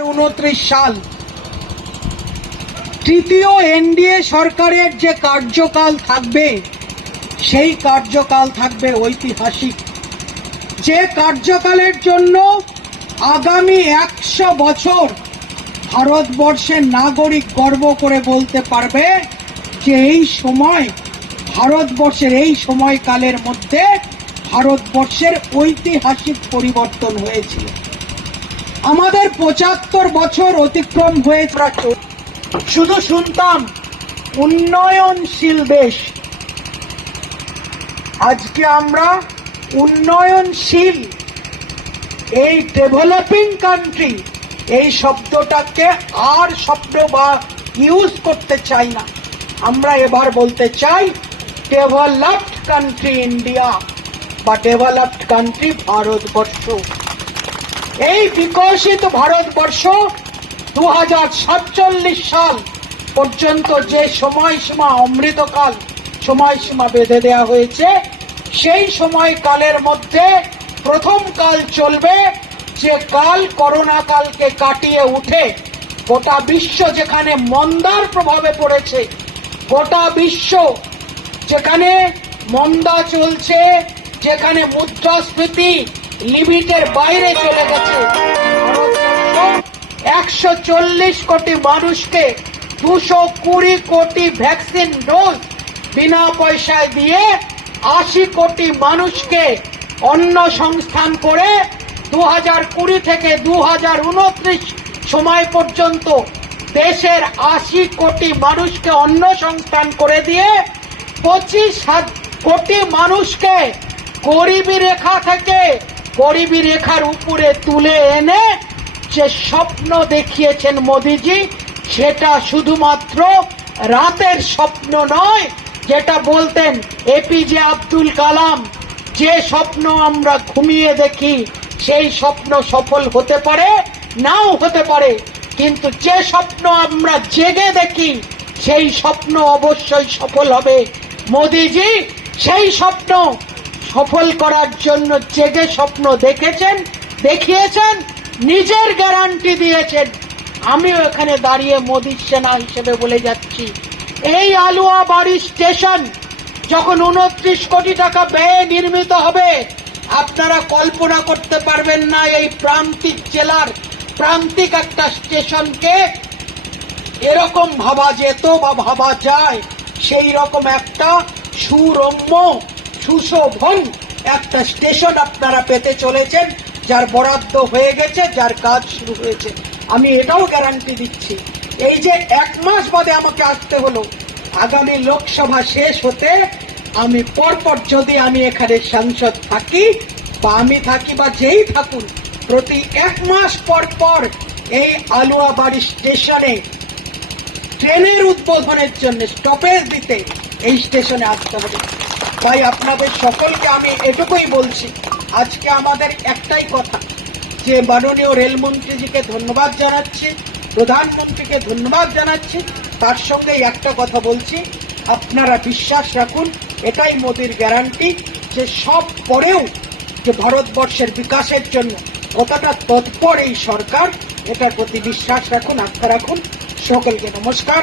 উনত্রিশ সাল। তৃতীয় এনডিএ সরকারের যে কার্যকাল থাকবে, সেই কার্যকাল থাকবে ঐতিহাসিক। যে কার্যকালের জন্য আগামী একশো বছর ভারতবর্ষের নাগরিক গর্ব করে বলতে পারবে যে এই সময়, ভারতবর্ষের এই সময়কালের মধ্যে ভারতবর্ষের ঐতিহাসিক পরিবর্তন হয়েছিল। আমাদের পঁচাত্তর বছর অতিক্রম হয়ে শুধু শুনতাম, উন্নয়নশীল দেশ। আজকে আমরা উন্নয়নশীল, এই ডেভেলপিং কান্ট্রি এই শব্দটাকে আর শব্দ বা ইউজ করতে চাই না। আমরা এবার বলতে চাই ডেভেলপড কান্ট্রি ইন্ডিয়া বা ডেভেলপড কান্ট্রি ভারতবর্ষ। এই বিকশিত ভারতবর্ষ দু হাজার সাতচল্লিশ সাল পর্যন্ত যে সময়সীমা অমৃতকাল সময়সীমা বেঁধে দেওয়া হয়েছে, সেই সময়কালের মধ্যে প্রথম কাল চলবে যে কাল করোনা কালকে কাটিয়ে উঠে গোটা বিশ্ব যেখানে মন্দার প্রভাবে পড়েছে, গোটা বিশ্ব যেখানে মন্দা চলছে, যেখানে মুদ্রাস্ফীতি লিমিটের বাইরে চলে গেছে। একশো চল্লিশ কোটি মানুষকে দুশো কুড়ি কোটি ভ্যাকসিন ডোজ বিনা পয়সায় দিয়ে আশি কোটি মানুষকে অন্ন সংস্থান করে দু হাজার কুড়ি থেকে দু হাজার উনত্রিশ সময় পর্যন্ত দেশের আশি কোটি মানুষকে অন্ন সংস্থান করে দিয়ে পঁচিশ কোটি মানুষকে গরিবী রেখা থেকে গরিবী রেখার উপরে তুলে এনে যে স্বপ্ন দেখিয়েছেন মোদিজি, সেটা শুধুমাত্র রাতের স্বপ্ন নয়, যেটা বলতেন এপিজে আব্দুল কালাম, যে স্বপ্ন আমরা ঘুমিয়ে দেখি, সেই স্বপ্ন সফল হতে পারে, নাও হতে পারে, কিন্তু যে স্বপ্ন আমরা জেগে দেখি, সেই স্বপ্ন অবশ্যই সফল হবে। মোদিজি, সেই স্বপ্ন সফল করার জন্য জেগে স্বপ্ন দেখেছেন, দেখিয়েছেন, নিজের গ্যারান্টি দিয়েছেন। আমিও এখানে দাঁড়িয়ে মোদির সেনা হিসেবে বলে যাচ্ছি। এই আলুয়া বাড়ি স্টেশন যখন উনত্রিশ কোটি টাকা ব্যয়ে নির্মিত হবে, আপনারা কল্পনা করতে পারবেন না এই প্রান্তিক জেলার প্রান্তিক একটা স্টেশনকে এরকম ভাবা যেত বা ভাবা যায়। সেই রকম একটা সুরম্য সুশোভন একটা স্টেশন আপনারা পেতে চলেছেন, যার বরাদ্দ হয়ে গেছে, যার কাজ শুরু হয়েছে। আমি এটাও গ্যারান্টি দিচ্ছি। এই যে এক মাস বাদে আমাকে আসতে হলো, আগামী লোকসভা শেষ হতে আমি পরপর যদি আমি এখানে সাংসদ থাকি, বা আমি থাকি বা যেই থাকুন, প্রতি এক মাস পর পর এই আলুয়াবাড়ি স্টেশনে ট্রেনের উদ্বোধনের জন্য স্টপেজ দিতে এই স্টেশনে আসতে হবে। তাই আপনাদের সকলকে আমি এটুকুই বলছি, আজকে আমাদের একটাই কথা, যে মাননীয় রেলমন্ত্রীজিকে ধন্যবাদ জানাচ্ছি, প্রধানমন্ত্রীকে ধন্যবাদ জানাচ্ছি, তার সঙ্গে একটা কথা বলছি, আপনারা বিশ্বাস রাখুন, এটাই মোদির গ্যারান্টি যে সব পরেও যে ভারতবর্ষের বিকাশের জন্য কতটা তৎপর এই সরকার, এটার প্রতি বিশ্বাস রাখুন, আস্থা রাখুন, সকলকে নমস্কার।